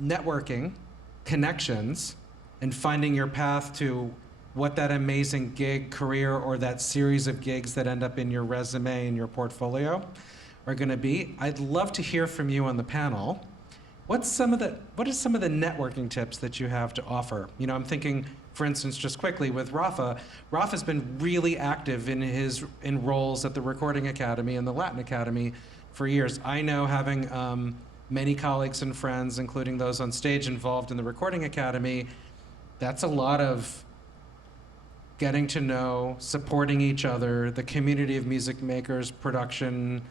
networking, connections, and finding your path to what that amazing gig, career, or that series of gigs that end up in your resume and your portfolio are going to be. I'd love to hear from you on the panel. What are some of the networking tips that you have to offer? You know, I'm thinking, for instance, just quickly with Rafa. Rafa's been really active in roles at the Recording Academy and the Latin Academy for years. I know, having many colleagues and friends, including those on stage involved in the Recording Academy, that's a lot of getting to know, supporting each other, the community of music makers, production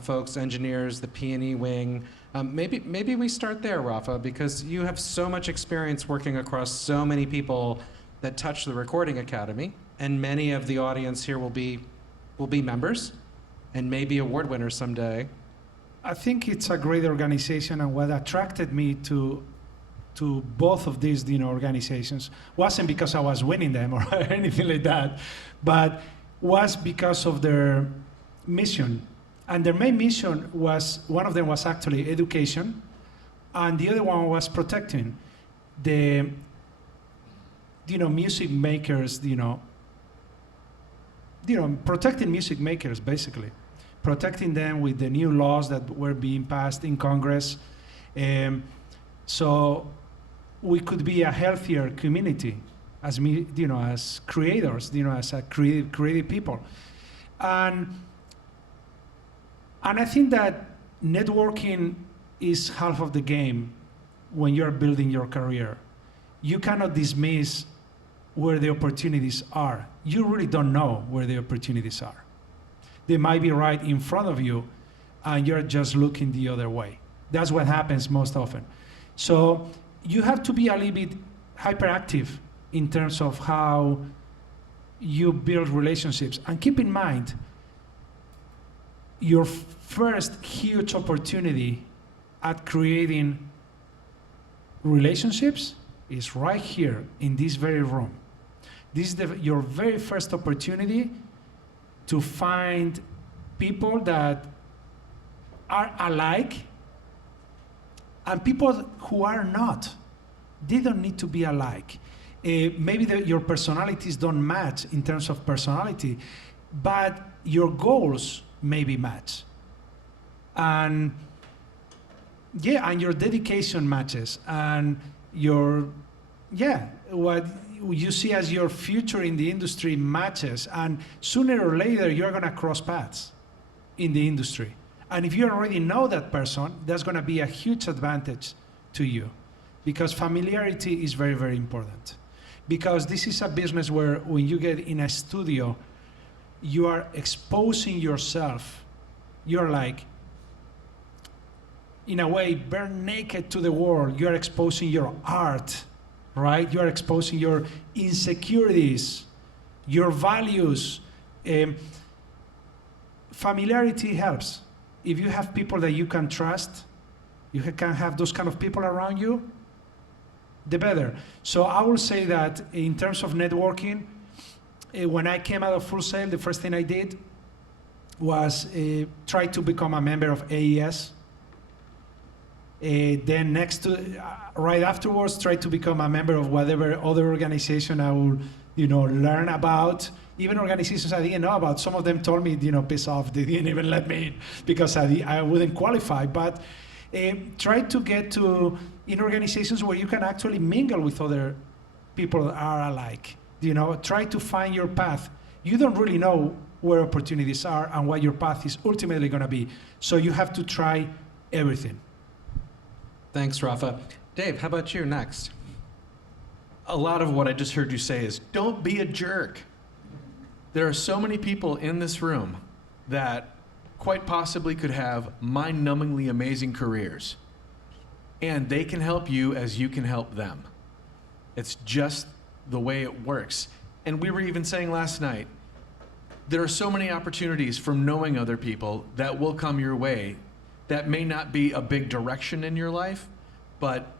folks, engineers, the P&E wing. Maybe we start there, Rafa, because you have so much experience working across so many people that touch the Recording Academy, and many of the audience here will be members and maybe award winners someday. I think it's a great organization, and what attracted me to both of these organizations wasn't because I was winning them or anything like that, but was because of their mission. And their main mission was, one of them was actually education, and the other one was protecting the music makers, protecting music makers, basically. Protecting them with the new laws that were being passed in Congress. So we could be a healthier community as as creators, as a creative people. And I think that networking is half of the game when you're building your career. You cannot dismiss where the opportunities are. You really don't know where the opportunities are. They might be right in front of you, and you're just looking the other way. That's what happens most often. So you have to be a little bit hyperactive in terms of how you build relationships. And keep in mind, your first huge opportunity at creating relationships is right here in this very room. This is your very first opportunity to find people that are alike, and people who are not. They don't need to be alike. Maybe your personalities don't match in terms of personality, but your goals maybe match. And your dedication matches, and what you see as your future in the industry matches, and sooner or later you're gonna cross paths in the industry. And if you already know that person, that's gonna be a huge advantage to you, because familiarity is very, very important. Because this is a business where when you get in a studio, you are exposing yourself. You're like, in a way, bare naked to the world. You're exposing your art, right? You're exposing your insecurities, your values. Familiarity helps. If you have people that you can trust, you can have those kind of people around you, the better. So I will say that in terms of networking, when I came out of Full Sail, the first thing I did was try to become a member of AES. Then right afterwards, try to become a member of whatever other organization I would, learn about. Even organizations I didn't know about. Some of them told me, piss off. They didn't even let me in because I wouldn't qualify. But try to get in organizations where you can actually mingle with other people that are alike. Try to find your path. You don't really know where opportunities are and what your path is ultimately going to be. So you have to try everything. Thanks, Rafa. Dave, how about you next? A lot of what I just heard you say is, don't be a jerk. There are so many people in this room that quite possibly could have mind-numbingly amazing careers. And they can help you as you can help them. It's just the way it works. And we were even saying last night, there are so many opportunities from knowing other people that will come your way that may not be a big direction in your life, but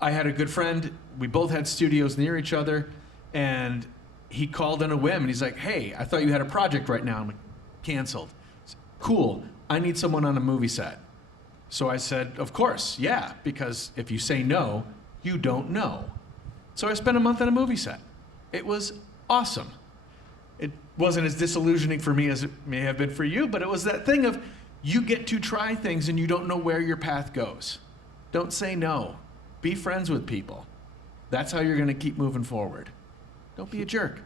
I had a good friend, we both had studios near each other, and he called on a whim and he's like, hey, I thought you had a project right now. I'm like, canceled. Cool, I need someone on a movie set. So I said, of course, yeah, because if you say no, you don't know. So I spent a month on a movie set. It was awesome. It wasn't as disillusioning for me as it may have been for you, but it was that thing of you get to try things and you don't know where your path goes. Don't say no. Be friends with people. That's how you're going to keep moving forward. Don't be a jerk.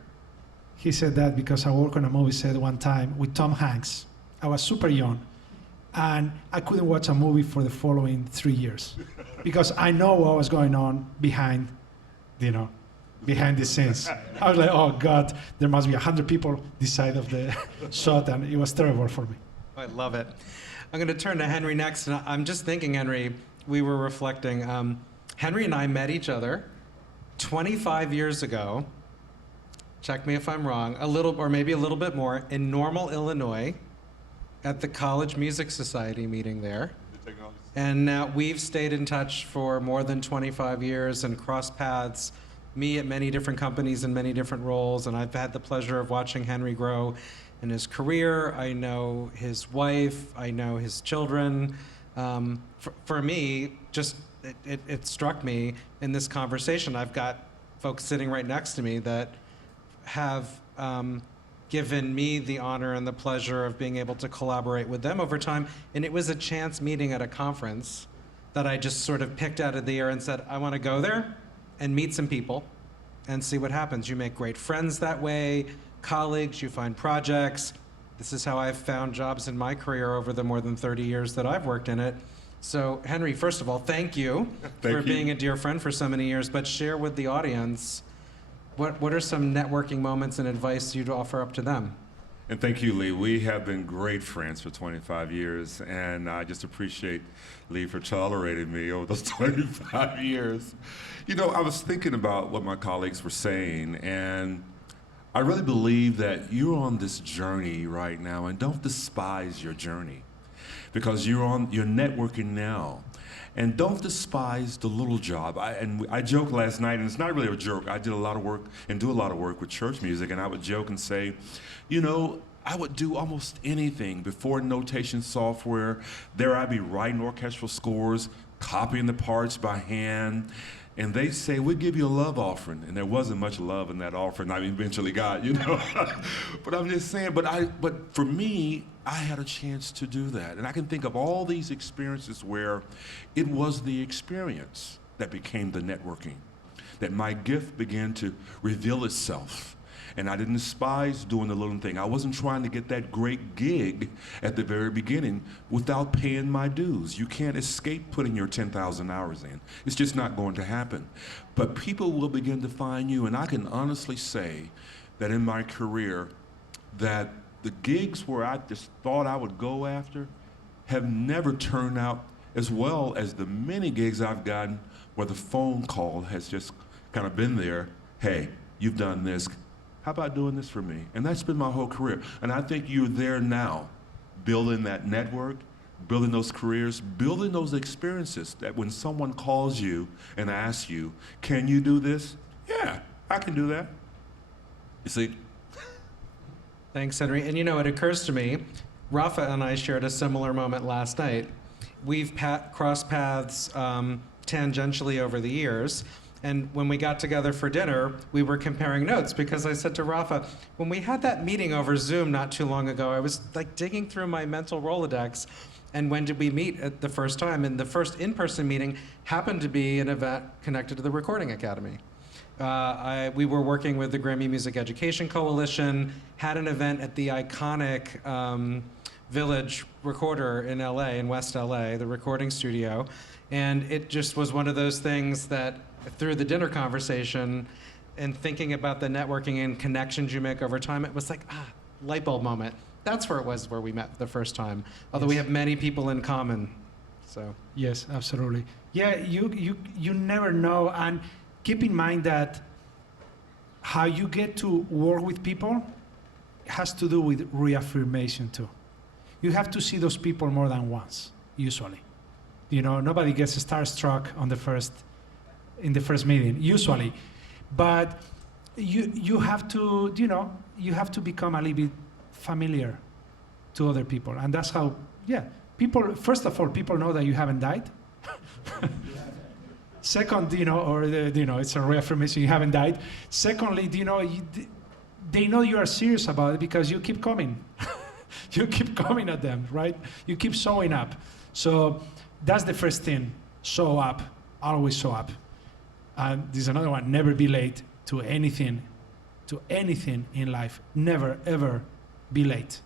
He said that because I worked on a movie set one time with Tom Hanks. I was super young, and I couldn't watch a movie for the following 3 years because I know what was going on behind the scenes. I was like, oh God, there must be 100 people this side of the shot, and it was terrible for me. I love it. I'm going to turn to Henry next, and I'm just thinking, Henry, we were reflecting. Henry and I met each other 25 years ago. Check me if I'm wrong, or maybe a little bit more, in Normal, Illinois, at the College Music Society meeting there. And now we've stayed in touch for more than 25 years and crossed paths, me at many different companies in many different roles, and I've had the pleasure of watching Henry grow in his career. I know his wife, I know his children. For me, just it struck me in this conversation, I've got folks sitting right next to me that have given me the honor and the pleasure of being able to collaborate with them over time. And it was a chance meeting at a conference that I just sort of picked out of the air and said, I want to go there and meet some people and see what happens. You make great friends that way, colleagues, you find projects. This is how I've found jobs in my career over the more than 30 years that I've worked in it. So Henry, first of all, thank you for being a dear friend for so many years, but share with the audience what are some networking moments and advice you'd offer up to them? And thank you, Lee. We have been great friends for 25 years, and I just appreciate Lee for tolerating me over those 25 years. You know, I was thinking about what my colleagues were saying, and I really believe that you're on this journey right now, and don't despise your journey, because you're networking now. And don't despise the little job. I joked last night, and it's not really a joke. I did a lot of work and do a lot of work with church music, and I would joke and say, you know, I would do almost anything before notation software. There I'd be writing orchestral scores, copying the parts by hand, and they say, we'll give you a love offering. And there wasn't much love in that offering I eventually got, you know. But I'm just saying, but for me, I had a chance to do that. And I can think of all these experiences where it was the experience that became the networking, that my gift began to reveal itself. And I didn't despise doing the little thing. I wasn't trying to get that great gig at the very beginning without paying my dues. You can't escape putting your 10,000 hours in. It's just not going to happen. But people will begin to find you, and I can honestly say that in my career, that the gigs where I just thought I would go after have never turned out as well as the many gigs I've gotten where the phone call has just kind of been there. Hey, you've done this. How about doing this for me? And that's been my whole career. And I think you're there now, building that network, building those careers, building those experiences that when someone calls you and asks you, can you do this? Yeah, I can do that. You see? Thanks, Henry. And you know, it occurs to me, Rafa and I shared a similar moment last night. We've crossed paths tangentially over the years. And when we got together for dinner, we were comparing notes because I said to Rafa, when we had that meeting over Zoom not too long ago, I was like digging through my mental Rolodex. And when did we meet at the first time? And the first in-person meeting happened to be an event connected to the Recording Academy. We were working with the Grammy Music Education Coalition, had an event at the iconic Village Recorder in LA, in West LA, the recording studio. And it just was one of those things that through the dinner conversation and thinking about the networking and connections you make over time, it was like, light bulb moment. That's where it was where we met the first time. Although Yes. we have many people in common, so. Yes, absolutely. Yeah, you never know, and keep in mind that how you get to work with people has to do with reaffirmation too. You have to see those people more than once, usually. You know, nobody gets starstruck in the first meeting, usually. But you have to, you have to become a little bit familiar to other people. And that's how, people, first of all, people know that you haven't died. Second, it's a reaffirmation you haven't died. Secondly, they know you are serious about it because you keep coming. You keep coming at them, right? You keep showing up. So that's the first thing. Show up. Always show up. And there's another one. Never be late to anything in life. Never, ever be late.